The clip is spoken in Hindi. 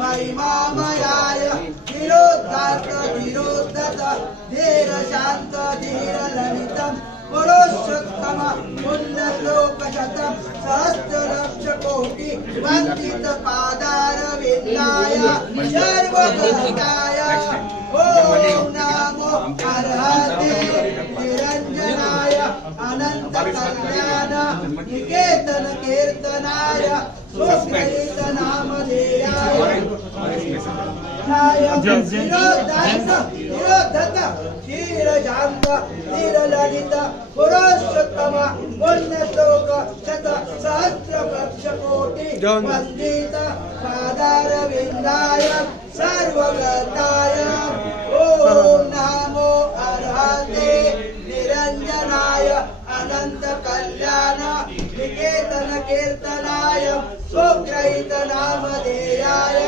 महिमामयाय धीरोदात्त धीरोद्धत धीर शांत धीर ललितम पुरुषोत्तम पुण्यश्लोकशतम सहस्र लक्ष कोटि वंदित पादार विंदाय सर्वगताय ओम नमो अर्हते निरंजनाय अनंत कल्याण निकेतन कीर्तनाय सुकृत नामधेयाय धीर शांत धीर ललित पुरुषोत्तम पुण्यश्लोक शत सहस्र लक्ष कोटि वंदित पादार विंदाय सर्वगताय ओम नमो अर्हते निरंजनाय अनंत कल्याण निकेतन कीर्तनाय सुग्रहित नामधेयाय